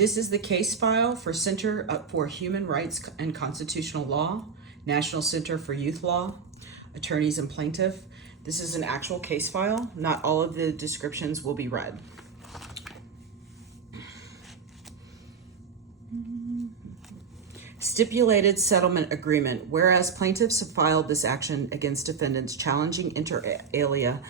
This is the case file for Center for Human Rights and Constitutional Law, National Center for Youth Law, Attorneys and Plaintiff. This is an actual case file. Not all of the descriptions will be read. Stipulated settlement agreement. Whereas plaintiffs have filed this action against defendants challenging inter alia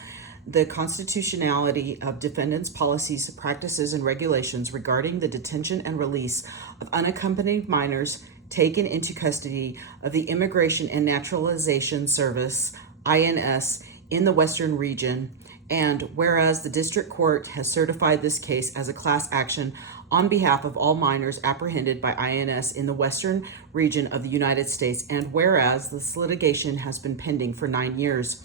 the constitutionality of defendants' policies, practices, and regulations regarding the detention and release of unaccompanied minors taken into custody of the Immigration and Naturalization Service, INS, in the Western region, and whereas the district court has certified this case as a class action on behalf of all minors apprehended by INS in the Western region of the United States, and whereas this litigation has been pending for 9 years.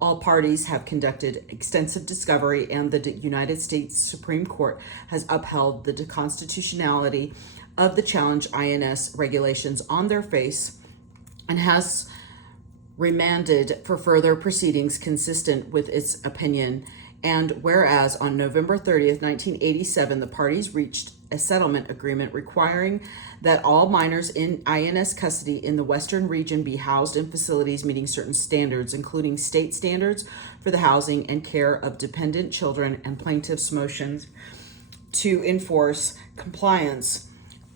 All parties have conducted extensive discovery, and the United States Supreme Court has upheld the constitutionality of the challenged INS regulations on their face and has remanded for further proceedings consistent with its opinion. And whereas on November 30th, 1987, the parties reached a settlement agreement requiring that all minors in INS custody in the Western region be housed in facilities meeting certain standards, including state standards for the housing and care of dependent children, and plaintiffs' motions to enforce compliance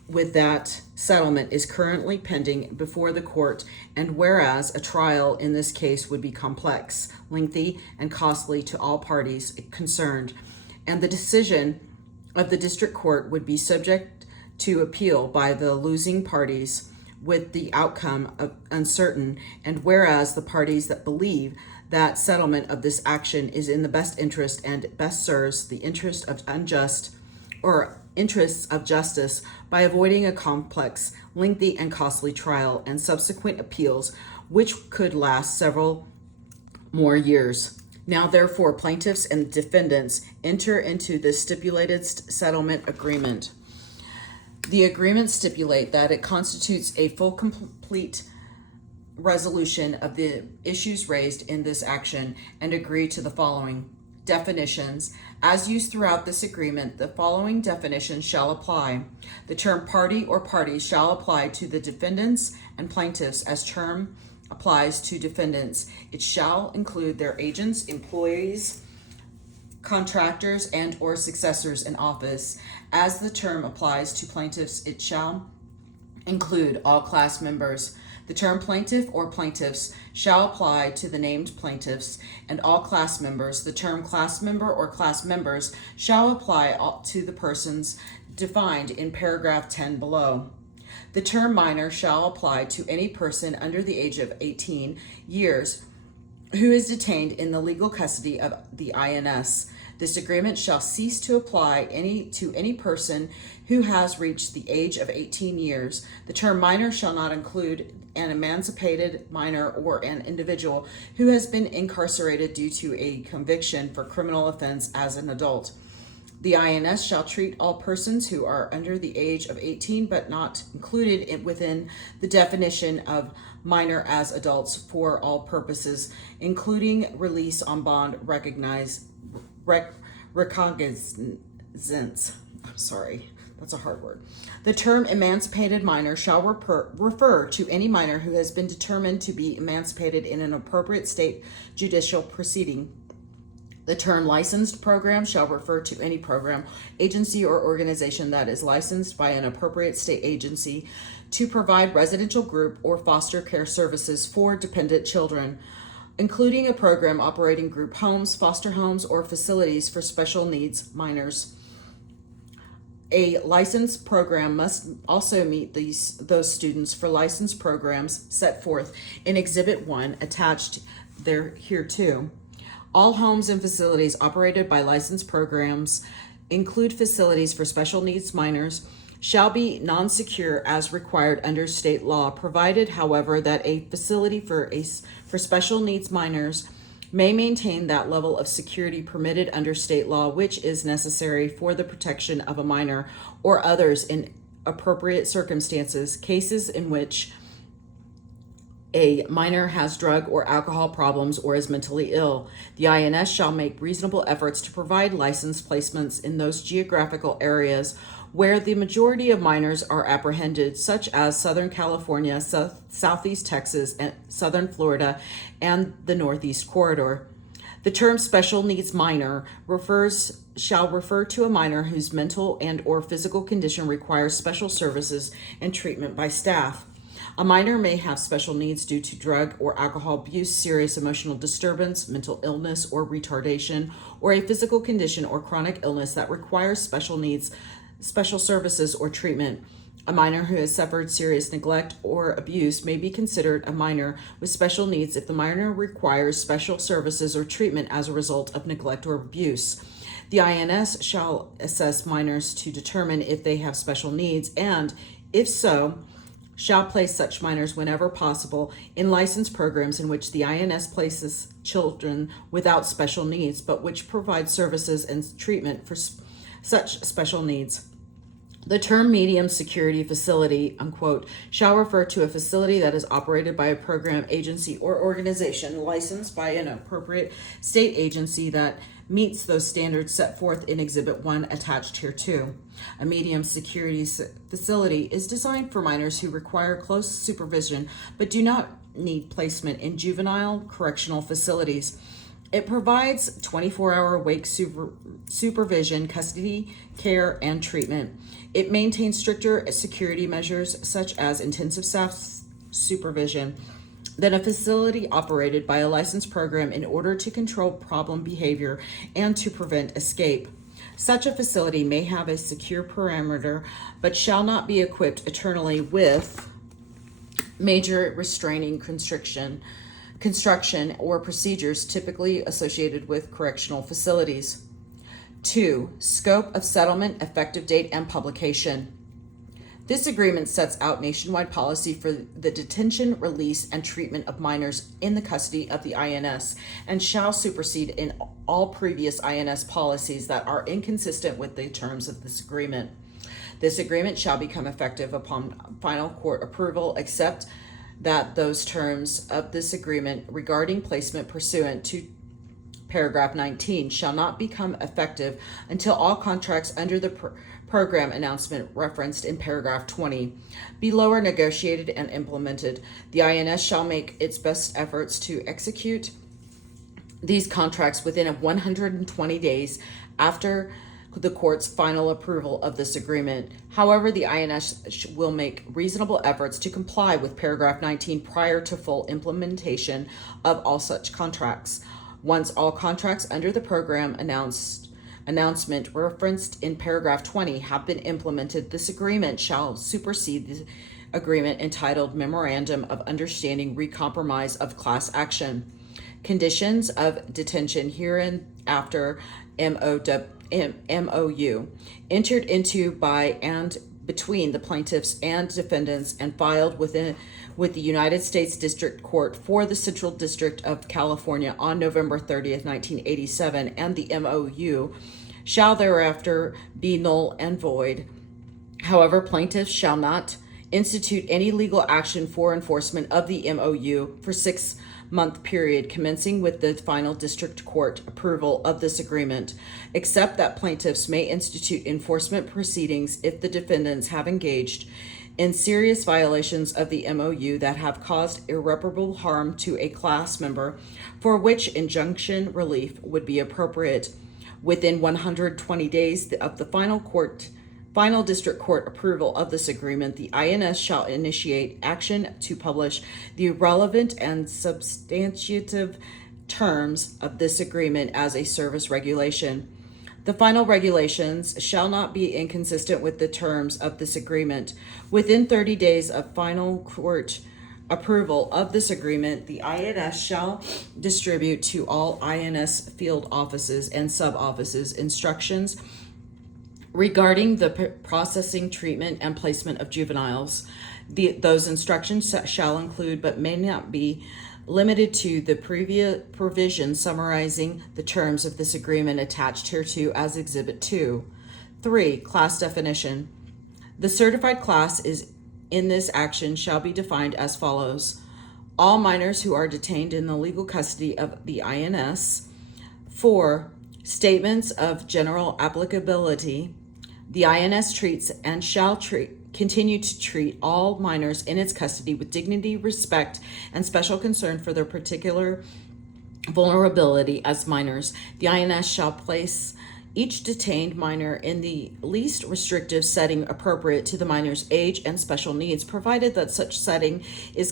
with that settlement is currently pending before the court, and whereas a trial in this case would be complex, lengthy, and costly to all parties concerned, and the decision of the district court would be subject to appeal by the losing parties with the outcome of uncertain, and whereas the parties that believe that settlement of this action is in the best interest and best serves the interest of interests of justice by avoiding a complex, lengthy, and costly trial and subsequent appeals, which could last several more years. Now, therefore, plaintiffs and defendants enter into this stipulated settlement agreement. The agreement stipulate that it constitutes a full, complete resolution of the issues raised in this action, and agree to the following definitions. As used throughout this agreement, the following definitions shall apply. The term party or parties shall apply to the defendants and plaintiffs as term applies to defendants. It shall include their agents, employees, contractors, and or successors in office. As the term applies to plaintiffs, it shall include all class members. The term plaintiff or plaintiffs shall apply to the named plaintiffs and all class members. The term class member or class members shall apply to the persons defined in paragraph 10 below. The term minor shall apply to any person under the age of 18 years who is detained in the legal custody of the INS. This agreement shall cease to apply to any person who has reached the age of 18 years. The term minor shall not include an emancipated minor or an individual who has been incarcerated due to a conviction for criminal offense as an adult. The INS shall treat all persons who are under the age of 18 but not included within the definition of minor as adults for all purposes, including release on bond recognizance. I'm sorry, that's a hard word. The term emancipated minor shall refer to any minor who has been determined to be emancipated in an appropriate state judicial proceeding. The term licensed program shall refer to any program, agency, or organization that is licensed by an appropriate state agency to provide residential group or foster care services for dependent children, including a program operating group homes, foster homes, or facilities for special needs minors. A licensed program must also meet those students for licensed programs set forth in Exhibit 1 attached there hereto. All homes and facilities operated by licensed programs include facilities for special needs minors shall be non-secure as required under state law, provided, however, that a facility for special needs minors may maintain that level of security permitted under state law which is necessary for the protection of a minor or others in appropriate circumstances, cases in which a minor has drug or alcohol problems or is mentally ill. The INS shall make reasonable efforts to provide licensed placements in those geographical areas where the majority of minors are apprehended, such as Southern California, Southeast Texas, and Southern Florida, and the Northeast Corridor. The term special needs minor shall refer to a minor whose mental and or physical condition requires special services and treatment by staff. A minor may have special needs due to drug or alcohol abuse, serious emotional disturbance, mental illness or retardation, or a physical condition or chronic illness that requires special needs, special services, or treatment. A minor who has suffered serious neglect or abuse may be considered a minor with special needs if the minor requires special services or treatment as a result of neglect or abuse. The INS shall assess minors to determine if they have special needs and, if so, shall place such minors whenever possible in licensed programs in which the INS places children without special needs, but which provide services and treatment for such special needs. The term medium security facility, unquote, shall refer to a facility that is operated by a program, agency, or organization licensed by an appropriate state agency that meets those standards set forth in Exhibit 1 attached hereto. A medium security facility is designed for minors who require close supervision but do not need placement in juvenile correctional facilities. It provides 24-hour awake supervision, custody, care, and treatment. It maintains stricter security measures such as intensive staff supervision than a facility operated by a licensed program in order to control problem behavior and to prevent escape. Such a facility may have a secure perimeter but shall not be equipped eternally with major restraining construction or procedures typically associated with correctional facilities. 2. Scope of settlement, effective date, and publication. This agreement sets out nationwide policy for the detention, release, and treatment of minors in the custody of the INS and shall supersede in all previous INS policies that are inconsistent with the terms of this agreement. This agreement shall become effective upon final court approval, except that those terms of this agreement regarding placement pursuant to paragraph 19 shall not become effective until all contracts under the program announcement referenced in paragraph 20 below are negotiated and implemented. The INS shall make its best efforts to execute these contracts within 120 days after the court's final approval of this agreement. However, the INS will make reasonable efforts to comply with paragraph 19 prior to full implementation of all such contracts. Once all contracts under the program announcement referenced in paragraph 20 have been implemented, this agreement shall supersede the agreement entitled Memorandum of Understanding Recompromise of Class Action. Conditions of detention hereinafter MOU, entered into by and between the plaintiffs and defendants and filed with the United States District Court for the Central District of California on November 30th, 1987, and the MOU shall thereafter be null and void. However, plaintiffs shall not institute any legal action for enforcement of the MOU for 6-month period commencing with the final district court approval of this agreement, except that plaintiffs may institute enforcement proceedings if the defendants have engaged in serious violations of the MOU that have caused irreparable harm to a class member, for which injunction relief would be appropriate. Within 120 days of the final district court approval of this agreement, the INS shall initiate action to publish the relevant and substantive terms of this agreement as a service regulation. The final regulations shall not be inconsistent with the terms of this agreement. Within 30 days of final court approval of this agreement, the INS shall distribute to all INS field offices and sub-offices instructions regarding the processing, treatment, and placement of juveniles. Those instructions shall include, but may not be limited to, the previous provision summarizing the terms of this agreement attached hereto as Exhibit 2. 3. Class definition. The certified class is in this action shall be defined as follows: all minors who are detained in the legal custody of the INS. 4. Statements of general applicability. The INS treats and shall continue to treat all minors in its custody with dignity, respect, and special concern for their particular vulnerability as minors. The INS shall place each detained minor in the least restrictive setting appropriate to the minor's age and special needs, provided that such setting is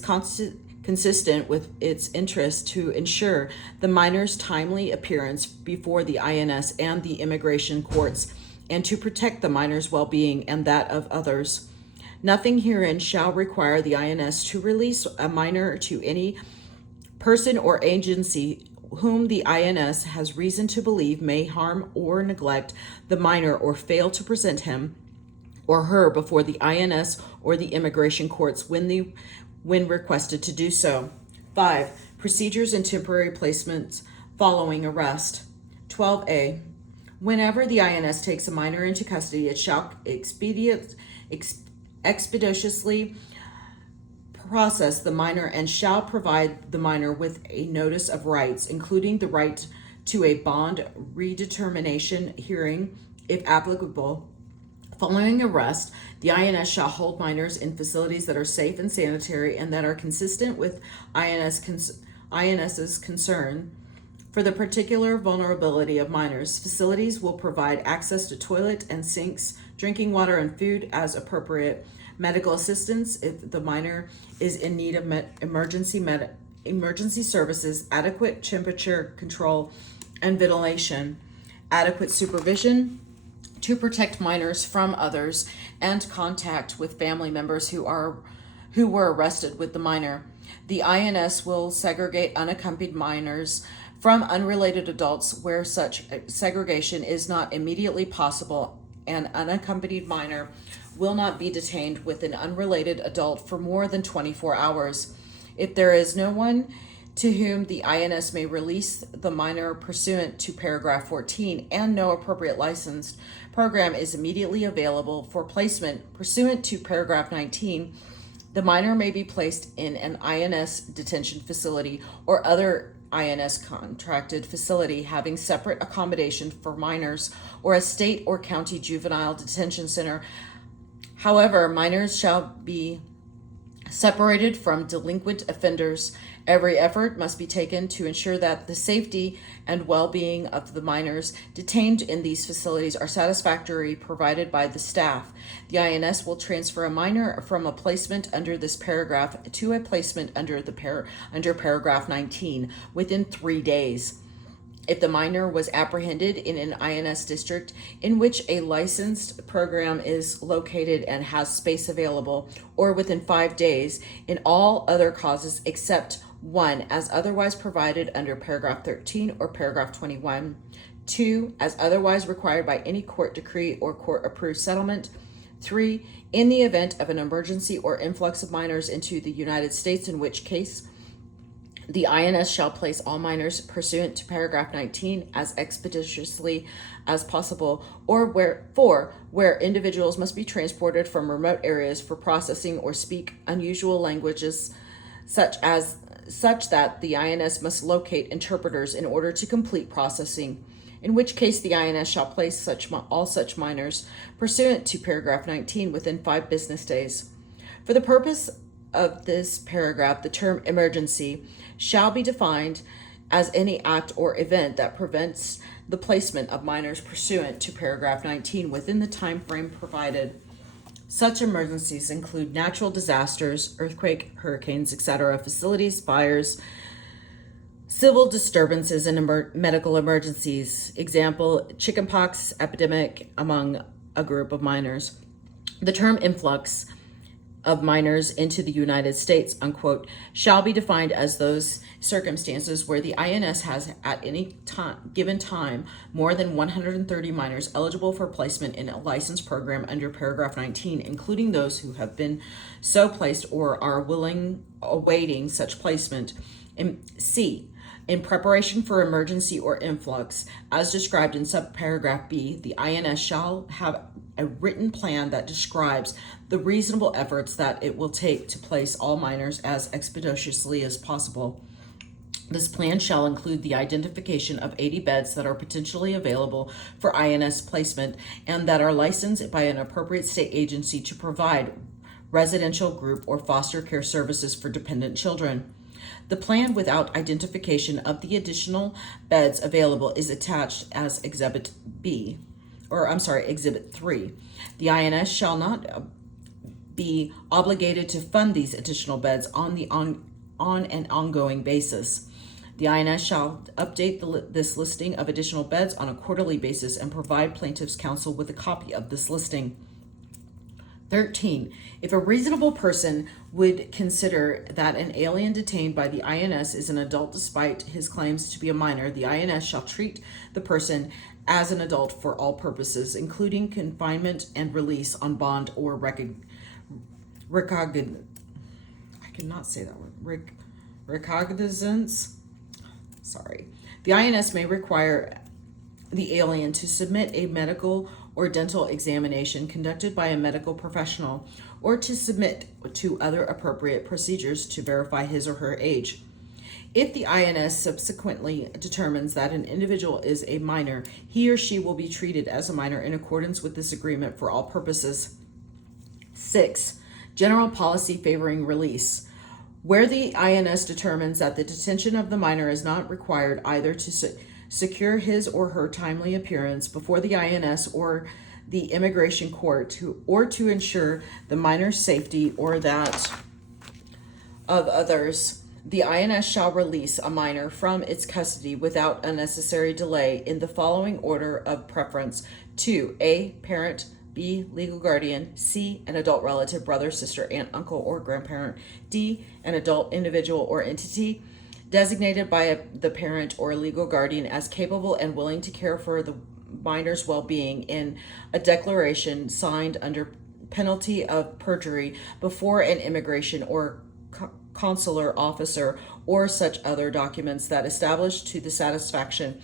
consistent with its interest to ensure the minor's timely appearance before the INS and the immigration courts, and to protect the minor's well-being and that of others. Nothing herein shall require the INS to release a minor to any person or agency whom the INS has reason to believe may harm or neglect the minor or fail to present him or her before the INS or the immigration courts when requested to do so. 5. Procedures and temporary placements following arrest. 12a. Whenever the INS takes a minor into custody, it shall expeditiously process the minor and shall provide the minor with a notice of rights, including the right to a bond redetermination hearing, if applicable. Following arrest, the INS shall hold minors in facilities that are safe and sanitary and that are consistent with INS's concern for the particular vulnerability of minors. Facilities will provide access to toilet and sinks, drinking water and food as appropriate, medical assistance if the minor is in need of emergency services, adequate temperature control and ventilation, adequate supervision to protect minors from others, and contact with family members who were arrested with the minor. The INS will segregate unaccompanied minors from unrelated adults where such segregation is not immediately possible. An unaccompanied minor will not be detained with an unrelated adult for more than 24 hours. If there is no one to whom the INS may release the minor pursuant to paragraph 14 and no appropriate licensed program is immediately available for placement pursuant to paragraph 19, the minor may be placed in an INS detention facility or other INS contracted facility having separate accommodation for minors, or a state or county juvenile detention center. However, minors shall be separated from delinquent offenders. Every effort must be taken to ensure that the safety and well-being of the minors detained in these facilities are satisfactorily provided by the staff. The INS will transfer a minor from a placement under this paragraph to a placement under paragraph 19 within 3 days. If the minor was apprehended in an INS district in which a licensed program is located and has space available, or within 5 days, in all other causes except 1, as otherwise provided under paragraph 13 or paragraph 21, 2, as otherwise required by any court decree or court-approved settlement, 3, in the event of an emergency or influx of minors into the United States, in which case the INS shall place all minors pursuant to paragraph 19 as expeditiously as possible, or where individuals must be transported from remote areas for processing or speak unusual languages such that the INS must locate interpreters in order to complete processing, in which case the INS shall place all such minors pursuant to paragraph 19 within 5 business days. For the purpose of this paragraph, the term emergency shall be defined as any act or event that prevents the placement of minors pursuant to paragraph 19 within the time frame provided. Such emergencies include natural disasters, earthquake, hurricanes, etc., facilities, fires, civil disturbances, and medical emergencies. Example, chickenpox epidemic among a group of minors. The term influx of minors into the United States, unquote, shall be defined as those circumstances where the INS has at any given time more than 130 minors eligible for placement in a licensed program under paragraph 19, including those who have been so placed or are awaiting such placement. C, in preparation for emergency or influx, as described in subparagraph B, the INS shall have a written plan that describes the reasonable efforts that it will take to place all minors as expeditiously as possible. This plan shall include the identification of 80 beds that are potentially available for INS placement and that are licensed by an appropriate state agency to provide residential, group, or foster care services for dependent children. The plan without identification of the additional beds available is attached as Exhibit 3. The INS shall not be obligated to fund these additional beds on an ongoing basis. The INS shall update this listing of additional beds on a quarterly basis and provide plaintiff's counsel with a copy of this listing. 13. If a reasonable person would consider that an alien detained by the INS is an adult despite his claims to be a minor, the INS shall treat the person as an adult for all purposes, including confinement and release on bond or recognizance. The INS may require the alien to submit a medical or dental examination conducted by a medical professional or to submit to other appropriate procedures to verify his or her age. If the INS subsequently determines that an individual is a minor, he or she will be treated as a minor in accordance with this agreement for all purposes. 6. General policy favoring release. Where the INS determines that the detention of the minor is not required either to secure his or her timely appearance before the INS or the immigration court or to ensure the minor's safety or that of others, the INS shall release a minor from its custody without unnecessary delay in the following order of preference: 2. A. Parent. B. Legal guardian. C. An adult relative, brother, sister, aunt, uncle, or grandparent. D. An adult individual or entity designated by the parent or legal guardian as capable and willing to care for the minor's well-being in a declaration signed under penalty of perjury before an immigration or consular officer or such other documents that establish to the satisfaction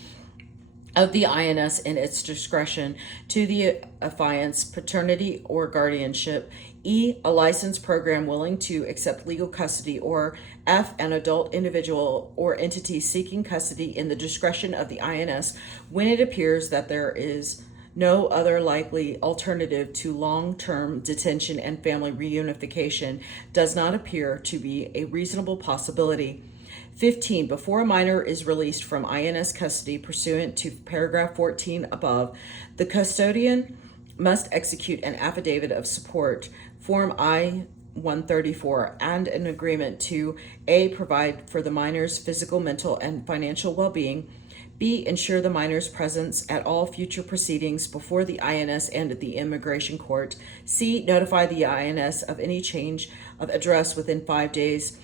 of the INS in its discretion to the affiant's paternity or guardianship. E. A licensed program willing to accept legal custody, or F. An adult individual or entity seeking custody in the discretion of the INS when it appears that there is no other likely alternative to long-term detention and family reunification does not appear to be a reasonable possibility. 15. Before a minor is released from INS custody pursuant to paragraph 14 above, the custodian must execute an affidavit of support, Form I-134, and an agreement to A. Provide for the minor's physical, mental, and financial well-being, B. Ensure the minor's presence at all future proceedings before the INS and the immigration court, C. Notify the INS of any change of address within 5 days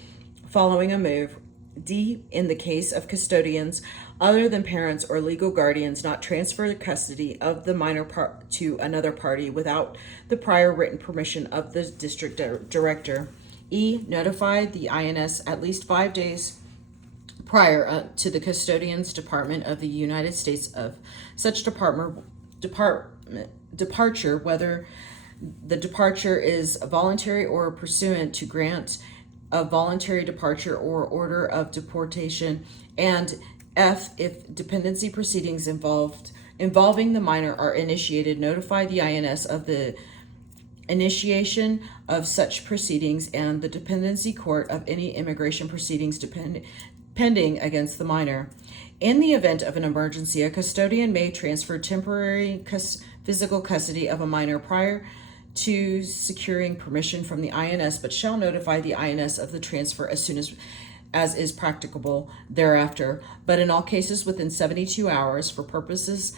following a move, D. In the case of custodians other than parents or legal guardians, not transfer custody of the minor to another party without the prior written permission of the district director. E. Notify the INS at least 5 days prior to the custodian's department of the United States of such departure, whether the departure is voluntary or pursuant to grant of voluntary departure or order of deportation, and F. If dependency proceedings involving the minor are initiated, notify the INS of the initiation of such proceedings and the dependency court of any immigration proceedings pending against the minor. In the event of an emergency, a custodian may transfer temporary physical custody of a minor prior to securing permission from the INS, but shall notify the INS of the transfer as soon as is practicable thereafter, but in all cases within 72 hours. For purposes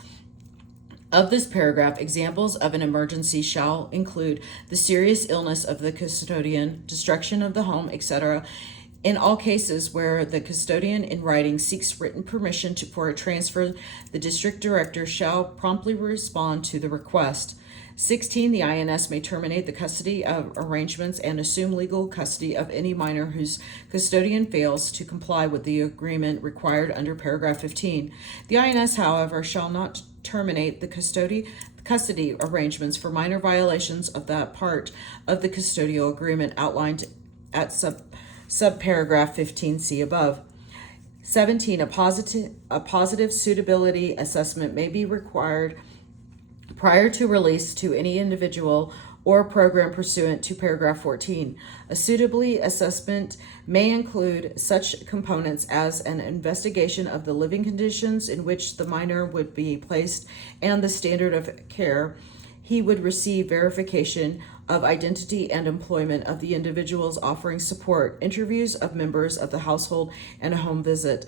of this paragraph, examples of an emergency shall include the serious illness of the custodian, destruction of the home, etc. In all cases where the custodian in writing seeks written permission for a transfer, the district director shall promptly respond to the request. 16. The INS may terminate the custody of arrangements and assume legal custody of any minor whose custodian fails to comply with the agreement required under paragraph 15. The INS, however, shall not terminate the custody arrangements for minor violations of that part of the custodial agreement outlined at subparagraph 15C above. 17. A positive suitability assessment may be required prior to release to any individual or program pursuant to paragraph 14. A suitability assessment may include such components as an investigation of the living conditions in which the minor would be placed and the standard of care he would receive, verification of identity and employment of the individuals offering support, interviews of members of the household, and a home visit.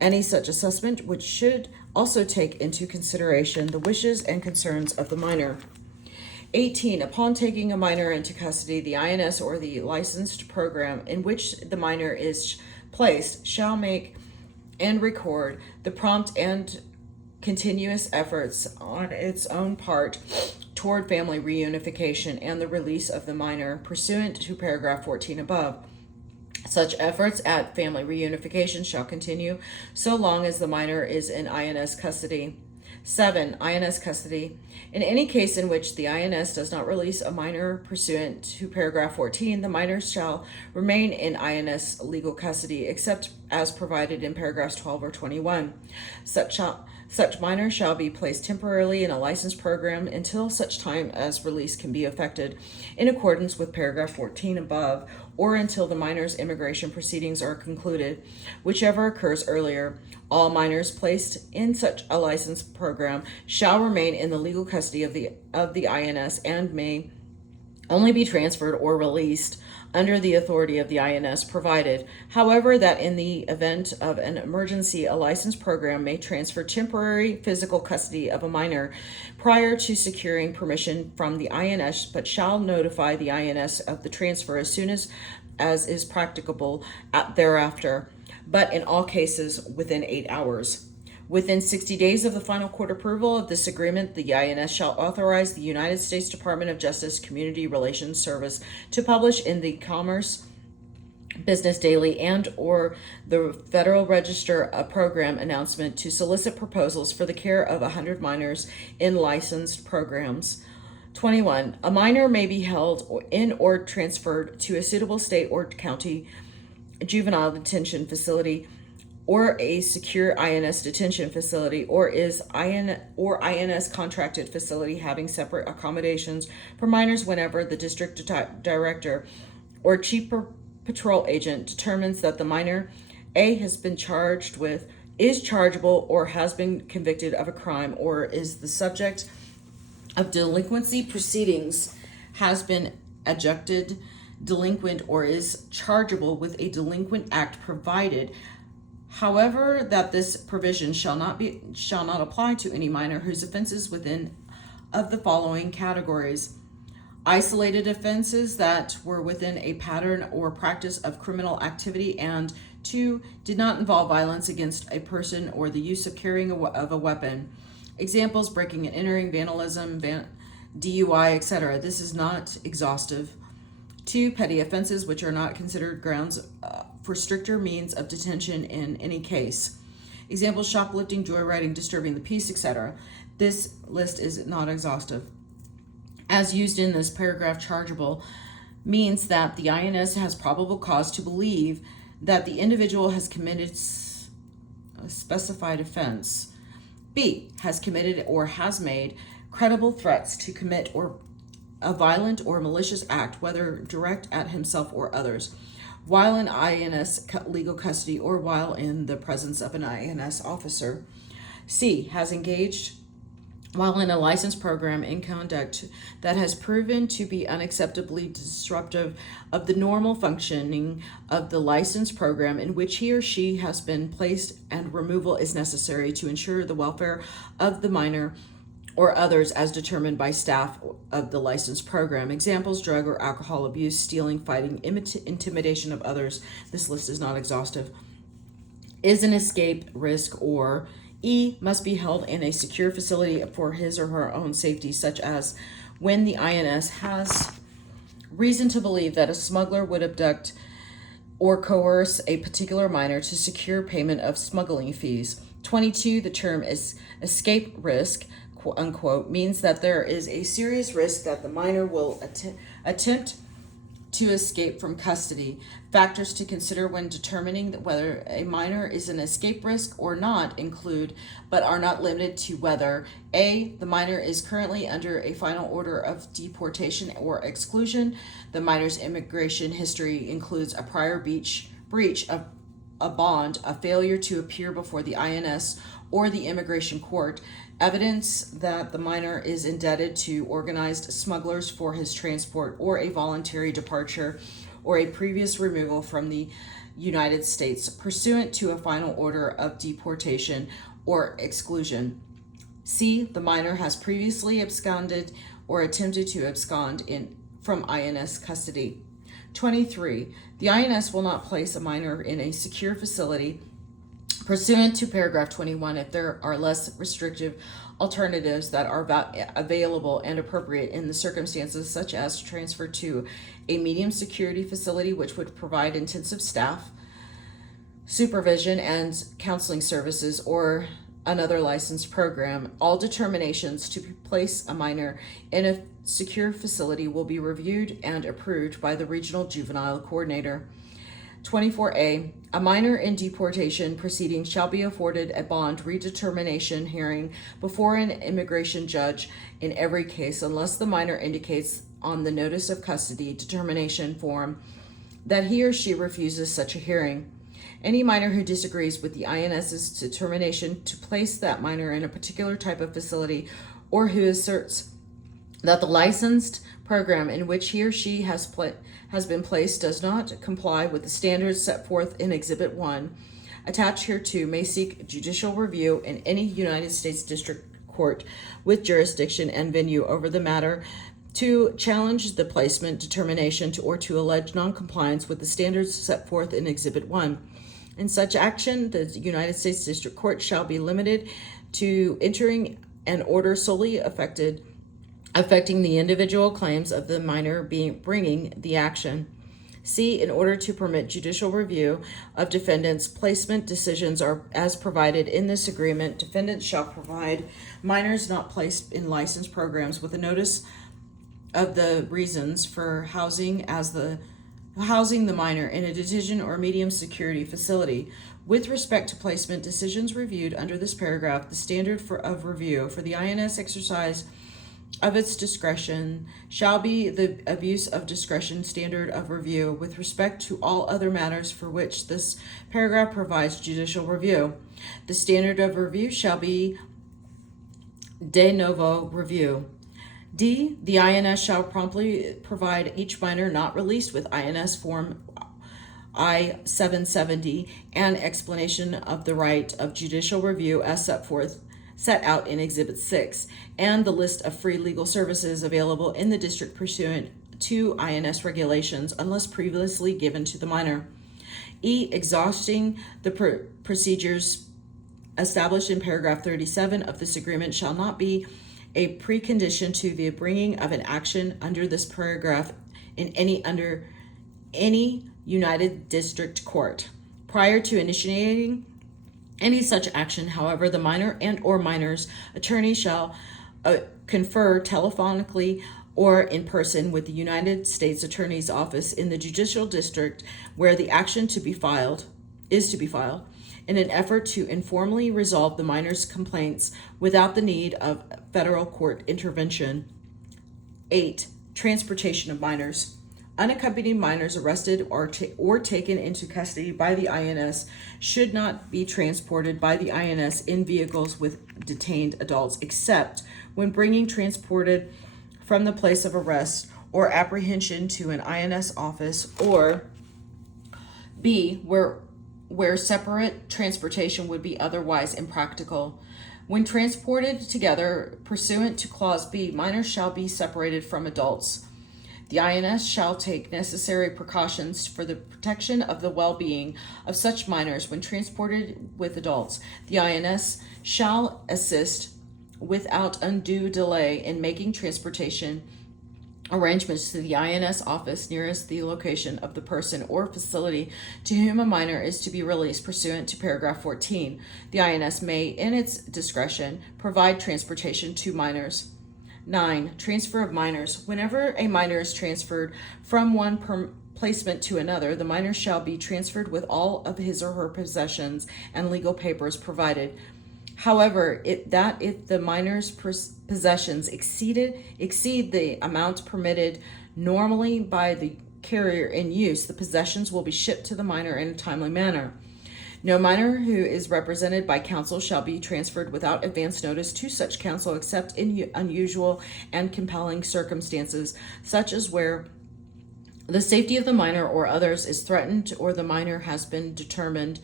Any such assessment, which should also take into consideration the wishes and concerns of the minor. 18. Upon taking a minor into custody, the INS or the licensed program in which the minor is placed shall make and record the prompt and continuous efforts on its own part toward family reunification and the release of the minor pursuant to paragraph 14 above. Such efforts at family reunification shall continue so long as the minor is in INS custody. 7. INS custody. In any case in which the INS does not release a minor pursuant to paragraph 14, the minor shall remain in INS legal custody except as provided in paragraphs 12 or 21. Such minor shall be placed temporarily in a licensed program until such time as release can be effected in accordance with paragraph 14 above, or until the minor's immigration proceedings are concluded, whichever occurs earlier. All minors placed in such a licensed program shall remain in the legal custody of the INS and may only be transferred or released under the authority of the INS, provided, however, that in the event of an emergency, a licensed program may transfer temporary physical custody of a minor prior to securing permission from the INS, but shall notify the INS of the transfer as soon as is practicable thereafter, but in all cases within 8 hours. Within 60 days of the final court approval of this agreement, the INS shall authorize the United States Department of Justice Community Relations Service to publish in the Commerce Business Daily and or the Federal Register a program announcement to solicit proposals for the care of 100 minors in licensed programs. 21. A minor may be held in or transferred to a suitable state or county juvenile detention facility or a secure INS detention facility, or INS contracted facility having separate accommodations for minors whenever the district director or chief patrol agent determines that the minor A has been charged with, is chargeable, or has been convicted of a crime, or is the subject of delinquency proceedings, has been adjudged delinquent, or is chargeable with a delinquent act, provided however that this provision shall not apply to any minor whose offenses within of the following categories: isolated offenses that were within a pattern or practice of criminal activity, and 2, did not involve violence against a person or the use of carrying of a weapon. Examples: breaking and entering, vandalism, DUI, etc. This is not exhaustive. 2, petty offenses which are not considered grounds for stricter means of detention in any case. Examples: shoplifting, joyriding, disturbing the peace, etc. This list is not exhaustive. As used in this paragraph, chargeable means that the INS has probable cause to believe that the individual has committed a specified offense. B, has committed or has made credible threats to commit or a violent or malicious act, whether direct at himself or others, while in INS legal custody or while in the presence of an INS officer. C, has engaged while in a licensed program in conduct that has proven to be unacceptably disruptive of the normal functioning of the licensed program in which he or she has been placed, and removal is necessary to ensure the welfare of the minor or others as determined by staff of the licensed program. Examples: drug or alcohol abuse, stealing, fighting, intimidation of others. This list is not exhaustive. Is an escape risk, or E, must be held in a secure facility for his or her own safety, such as when the INS has reason to believe that a smuggler would abduct or coerce a particular minor to secure payment of smuggling fees. 22, the term is escape risk, quote unquote, means that there is a serious risk that the minor will attempt to escape from custody. Factors to consider when determining whether a minor is an escape risk or not include, but are not limited to, whether A, the minor is currently under a final order of deportation or exclusion, the minor's immigration history includes a prior breach of a bond, a failure to appear before the INS or the immigration court, evidence that the minor is indebted to organized smugglers for his transport, or a voluntary departure or a previous removal from the United States pursuant to a final order of deportation or exclusion. C, the minor has previously absconded or attempted to abscond from INS custody. 23. The INS will not place a minor in a secure facility pursuant to paragraph 21 if there are less restrictive alternatives that are available and appropriate in the circumstances, such as transfer to a medium security facility which would provide intensive staff, supervision, and counseling services, or another licensed program. All determinations to place a minor in a secure facility will be reviewed and approved by the regional juvenile coordinator. 24A, a minor in deportation proceedings shall be afforded a bond redetermination hearing before an immigration judge in every case, unless the minor indicates on the notice of custody determination form that he or she refuses such a hearing. Any minor who disagrees with the INS's determination to place that minor in a particular type of facility, or who asserts that the licensed program in which he or she has been placed does not comply with the standards set forth in Exhibit 1, attached hereto, may seek judicial review in any United States District Court with jurisdiction and venue over the matter to challenge the placement determination or to allege noncompliance with the standards set forth in Exhibit 1. In such action, the United States District Court shall be limited to entering an order solely affecting the individual claims of the minor bringing the action. C, in order to permit judicial review of defendants' placement decisions are as provided in this agreement, defendants shall provide minors not placed in licensed programs with a notice of the reasons for housing the minor in a detention or medium security facility. With respect to placement decisions reviewed under this paragraph, the standard of review for the INS exercise of its discretion shall be the abuse of discretion standard of review with respect to all other matters for which this paragraph provides judicial review. The standard of review shall be de novo review. D, the INS shall promptly provide each minor not released with INS Form I-770 an explanation of the right of judicial review as set out in Exhibit 6, and the list of free legal services available in the district pursuant to INS regulations unless previously given to the minor. E, exhausting the procedures established in paragraph 37 of this agreement shall not be a precondition to the bringing of an action under this paragraph in any United District Court. Prior to initiating any such action, however, the minor and or minor's attorney shall confer telephonically or in person with the United States Attorney's Office in the judicial district where the action is to be filed in an effort to informally resolve the minor's complaints without the need of federal court intervention. 8. Transportation of minors. Unaccompanied minors arrested or taken into custody by the INS should not be transported by the INS in vehicles with detained adults, except when transported from the place of arrest or apprehension to an INS office, or B, where separate transportation would be otherwise impractical. When transported together pursuant to Clause B, minors shall be separated from adults. The INS shall take necessary precautions for the protection of the well-being of such minors when transported with adults. The INS shall assist without undue delay in making transportation arrangements to the INS office nearest the location of the person or facility to whom a minor is to be released pursuant to paragraph 14. The INS may, in its discretion, provide transportation to minors. 9. Transfer of minors. Whenever a minor is transferred from one placement to another, the minor shall be transferred with all of his or her possessions and legal papers provided. However, if the minor's possessions exceed the amount permitted normally by the carrier in use, the possessions will be shipped to the minor in a timely manner. No minor who is represented by counsel shall be transferred without advance notice to such counsel except in unusual and compelling circumstances, such as where the safety of the minor or others is threatened, or the minor has been determined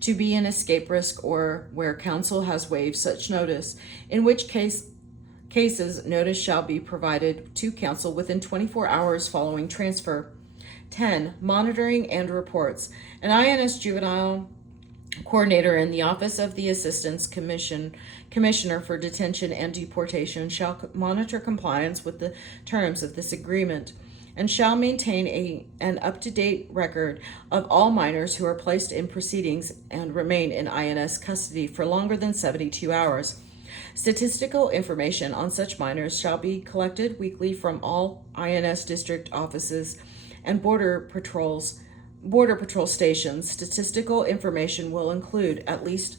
to be an escape risk, or where counsel has waived such notice, in which cases notice shall be provided to counsel within 24 hours following transfer. 10. Monitoring and reports. An INS juvenile coordinator in the Office of the Assistant Commissioner for Detention and Deportation shall monitor compliance with the terms of this agreement, and shall maintain an up-to-date record of all minors who are placed in proceedings and remain in INS custody for longer than 72 hours. Statistical information on such minors shall be collected weekly from all INS district offices and Border Patrol stations. Statistical information will include at least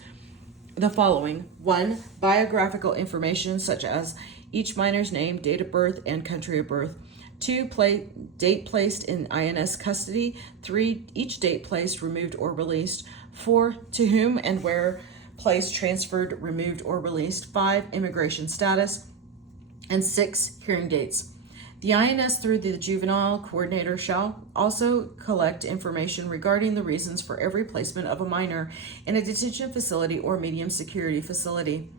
the following: 1. Biographical information such as each minor's name, date of birth, and country of birth. 2. Date placed in INS custody. 3. Each date placed, removed, or released. 4. To whom and where placed, transferred, removed, or released. 5. Immigration status. And 6. Hearing dates. The INS, through the juvenile coordinator, shall also collect information regarding the reasons for every placement of a minor in a detention facility or medium security facility.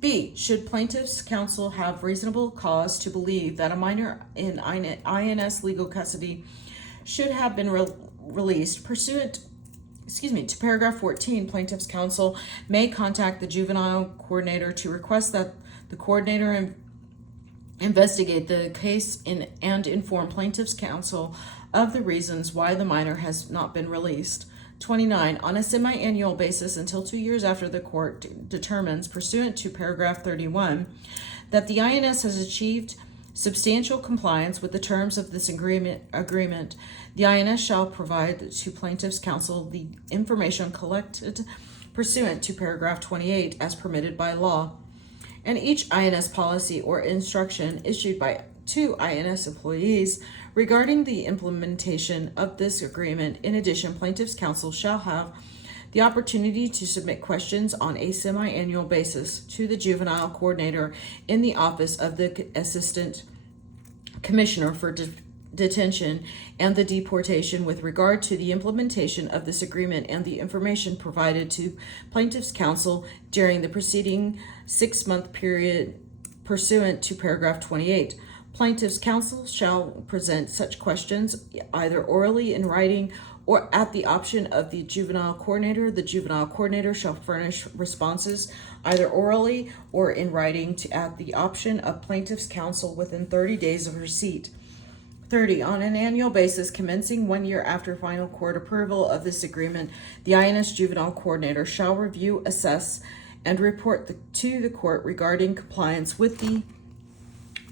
B. Should plaintiff's counsel have reasonable cause to believe that a minor in INS legal custody should have been released pursuant to paragraph 14, plaintiff's counsel may contact the juvenile coordinator to request that the coordinator investigate the case and inform plaintiff's counsel of the reasons why the minor has not been released. 29. On a semi-annual basis until 2 years after the court determines, pursuant to paragraph 31, that the INS has achieved substantial compliance with the terms of this agreement, the INS shall provide to plaintiff's counsel the information collected pursuant to paragraph 28 as permitted by law, and each INS policy or instruction issued by 2 INS employees regarding the implementation of this agreement. In addition, plaintiff's counsel shall have the opportunity to submit questions on a semi-annual basis to the juvenile coordinator in the Office of the Assistant Commissioner for Detention and the Deportation with regard to the implementation of this agreement and the information provided to plaintiff's counsel during the preceding 6-month period pursuant to paragraph 28. Plaintiff's counsel shall present such questions either orally in writing or at the option of the juvenile coordinator. The juvenile coordinator shall furnish responses either orally or in writing at the option of plaintiff's counsel within 30 days of receipt. 30. On an annual basis, commencing 1 year after final court approval of this agreement, the INS juvenile coordinator shall review, assess, and report to the court regarding compliance with the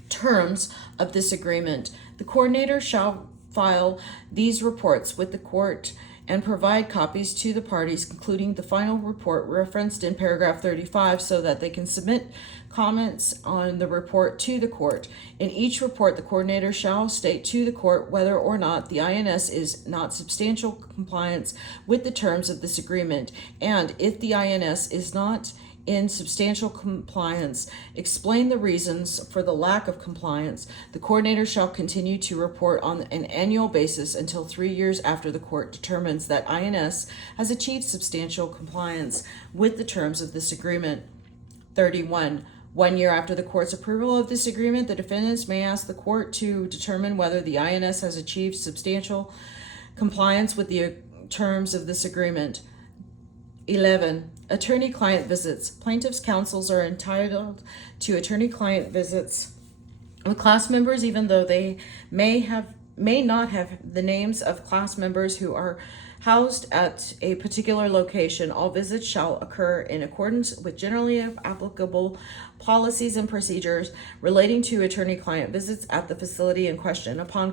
terms of this agreement. The coordinator shall file these reports with the court and provide copies to the parties, including the final report referenced in paragraph 35, so that they can submit comments on the report to the court. In each report, the coordinator shall state to the court whether or not the INS is not substantial compliance with the terms of this agreement, and if the INS is not in substantial compliance, explain the reasons for the lack of compliance. The coordinator shall continue to report on an annual basis until 3 years after the court determines that INS has achieved substantial compliance with the terms of this agreement. 31. 1 year after the court's approval of this agreement, the defendants may ask the court to determine whether the INS has achieved substantial compliance with the terms of this agreement. 11. Attorney-client visits. Plaintiff's counsels are entitled to attorney-client visits with class members, even though they may have may not have the names of class members who are housed at a particular location. All visits shall occur in accordance with generally applicable policies and procedures relating to attorney-client visits at the facility in question. Upon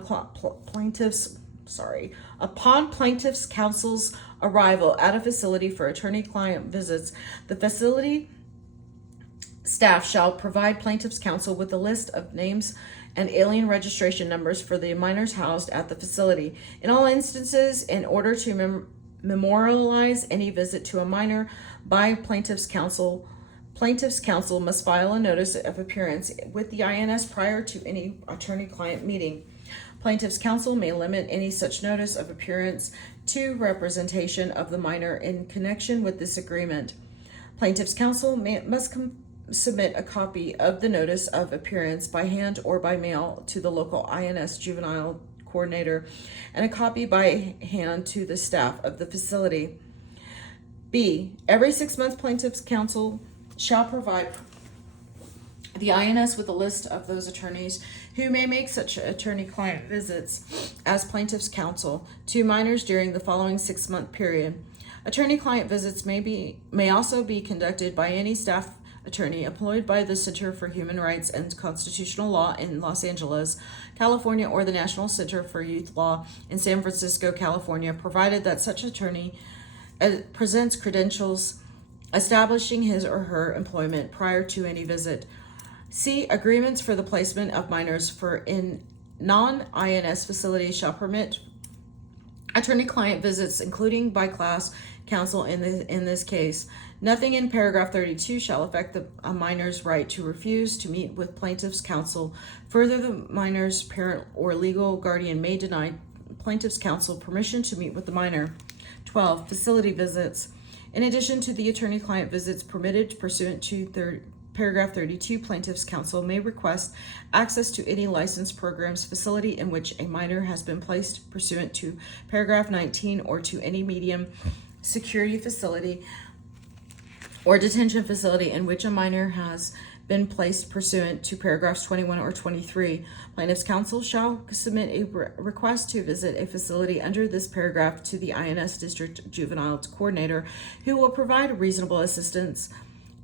plaintiff's counsel's arrival at a facility for attorney-client visits, the facility staff shall provide plaintiff's counsel with a list of names and alien registration numbers for the minors housed at the facility. In all instances, in order to memorialize any visit to a minor by plaintiff's counsel must file a notice of appearance with the INS prior to any attorney-client meeting. Plaintiff's counsel may limit any such notice of appearance to representation of the minor in connection with this agreement. Plaintiff's counsel must submit a copy of the notice of appearance by hand or by mail to the local INS juvenile coordinator, and a copy by hand to the staff of the facility. B. Every 6 months, plaintiff's counsel shall provide the INS with a list of those attorneys who may make such attorney-client visits as plaintiff's counsel to minors during the following 6-month period. Attorney-client visits may also be conducted by any staff attorney employed by the Center for Human Rights and Constitutional Law in Los Angeles, California, or the National Center for Youth Law in San Francisco, California, provided that such attorney presents credentials establishing his or her employment prior to any visit. C. Agreements for the placement of minors in non-INS facilities shall permit attorney-client visits, including by class counsel in this case. Nothing in paragraph 32 shall affect a minor's right to refuse to meet with plaintiff's counsel. Further, the minor's parent or legal guardian may deny plaintiff's counsel permission to meet with the minor. 12. Facility visits. In addition to the attorney-client visits permitted pursuant to paragraph 32, plaintiff's counsel may request access to any licensed programs facility in which a minor has been placed pursuant to paragraph 19, or to any medium security facility or detention facility in which a minor has been placed pursuant to paragraphs 21 or 23. Plaintiff's counsel shall submit a request to visit a facility under this paragraph to the INS District Juvenile Coordinator, who will provide reasonable assistance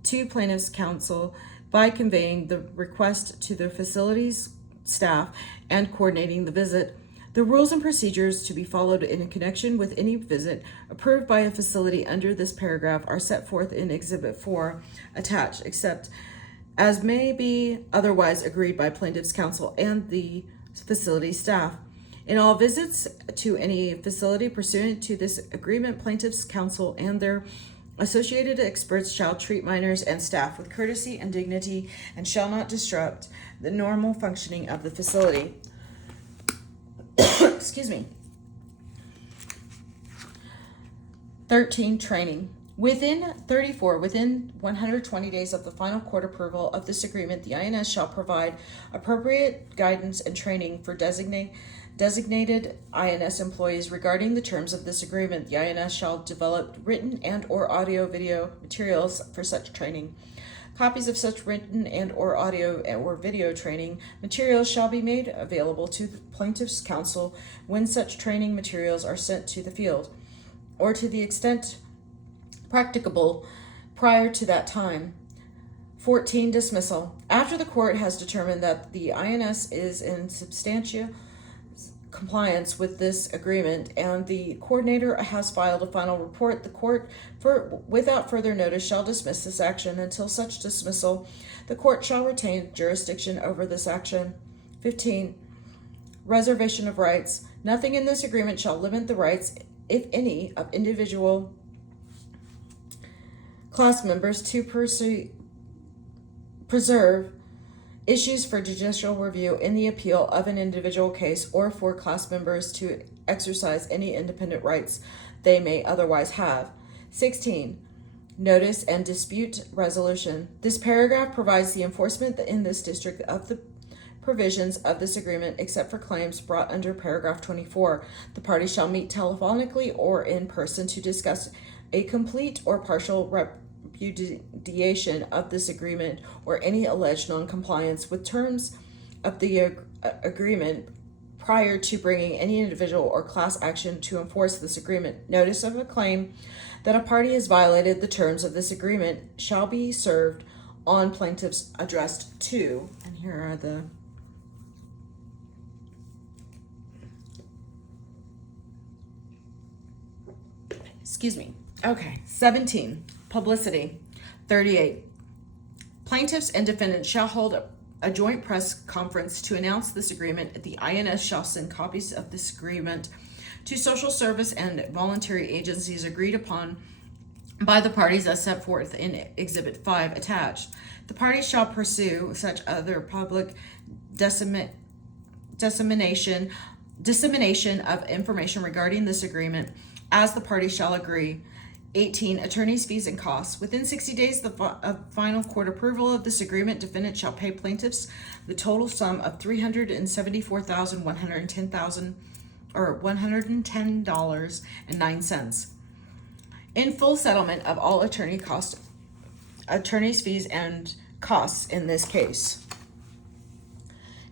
to plaintiff's counsel by conveying the request to the facility's staff and coordinating the visit. The rules and procedures to be followed in connection with any visit approved by a facility under this paragraph are set forth in Exhibit 4 attached, except as may be otherwise agreed by plaintiff's counsel and the facility staff. In all visits to any facility pursuant to this agreement, plaintiff's counsel and their associated experts shall treat minors and staff with courtesy and dignity and shall not disrupt the normal functioning of the facility. Excuse me. 13. Training. Within 120 days of the final court approval of this agreement, the INS shall provide appropriate guidance and training for designated INS employees regarding the terms of this agreement. The INS shall develop written and or audio video materials for such training. Copies of such written and or audio or video training materials shall be made available to the plaintiff's counsel when such training materials are sent to the field, or to the extent practicable prior to that time. 14. Dismissal. After the court has determined that the INS is in substantial compliance with this agreement and the coordinator has filed a final report, the court, without further notice, shall dismiss this action. Until such dismissal, the court shall retain jurisdiction over this action. 15. Reservation of rights. Nothing in this agreement shall limit the rights, if any, of individual class members to preserve issues for judicial review in the appeal of an individual case, or for class members to exercise any independent rights they may otherwise have. 16. Notice and dispute resolution. This paragraph provides the enforcement in this district of the provisions of this agreement, except for claims brought under paragraph 24. The parties shall meet telephonically or in person to discuss a complete or partial repudiation of this agreement or any alleged non-compliance with terms of the agreement prior to bringing any individual or class action to enforce this agreement. Notice of a claim that a party has violated the terms of this agreement shall be served on plaintiffs addressed to, and here are the Okay, 17, publicity. 38, plaintiffs and defendants shall hold a joint press conference to announce this agreement. The INS shall send copies of this agreement to social service and voluntary agencies agreed upon by the parties as set forth in Exhibit 5 attached. The parties shall pursue such other public dissemination of information regarding this agreement as the parties shall agree. 18, attorney's fees and costs. Within 60 days of final court approval of this agreement, defendant shall pay plaintiffs the total sum of $374,110 or $110.09 in full settlement of all attorney's fees and costs in this case.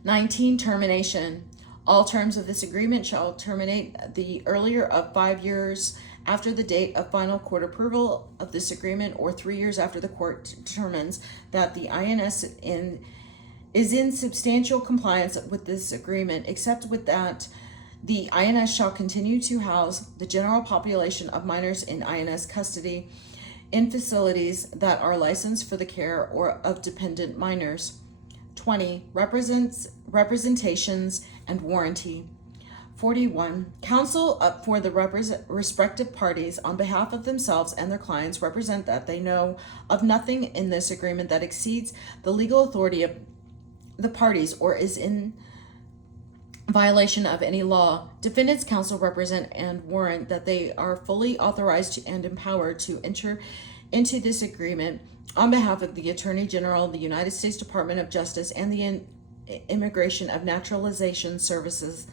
19, termination. All terms of this agreement shall terminate the earlier of 5 years after the date of final court approval of this agreement, or 3 years after the court determines that the INS is in substantial compliance with this agreement, except with that the INS shall continue to house the general population of minors in INS custody in facilities that are licensed for the care or of dependent minors. 20, representations and warranty. 41, counsel for the respective parties on behalf of themselves and their clients represent that they know of nothing in this agreement that exceeds the legal authority of the parties or is in violation of any law. Defendants' counsel represent and warrant that they are fully authorized and empowered to enter into this agreement on behalf of the Attorney General, the United States Department of Justice, and the Immigration and Naturalization Services,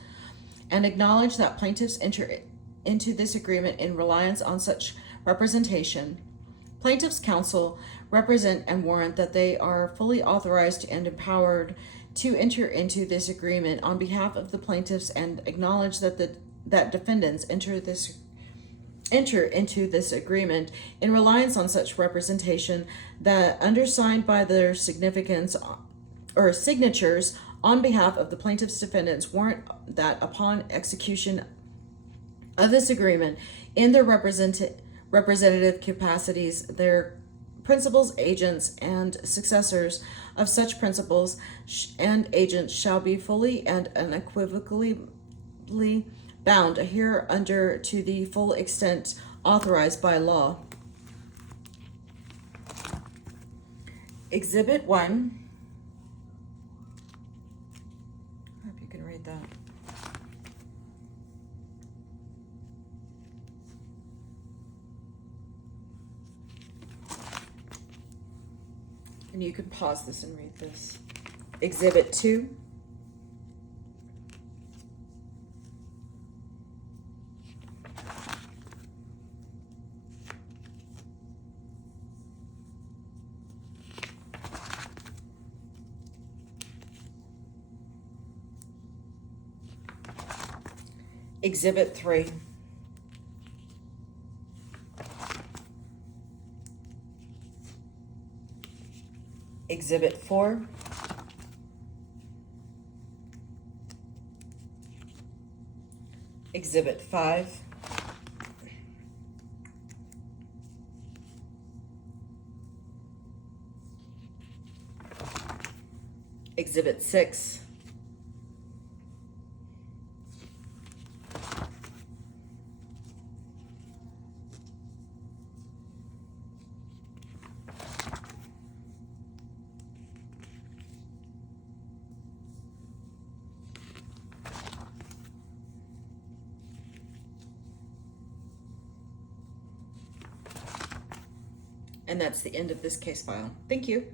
and acknowledge that plaintiffs enter into this agreement in reliance on such representation. Plaintiffs' counsel represent and warrant that they are fully authorized and empowered to enter into this agreement on behalf of the plaintiffs, and acknowledge that that defendants enter into this agreement in reliance on such representation, that undersigned by their significance or signatures on behalf of the plaintiffs' defendants warrant that upon execution of this agreement in their representative capacities, their principals, agents, and successors of such principals and agents shall be fully and unequivocally bound hereunder to the full extent authorized by law. Exhibit 1. I hope you can read that. And you can pause this and read this. Exhibit 2. Exhibit 3. Exhibit 4. Exhibit 5. Exhibit 6. And that's the end of this case file. Thank you.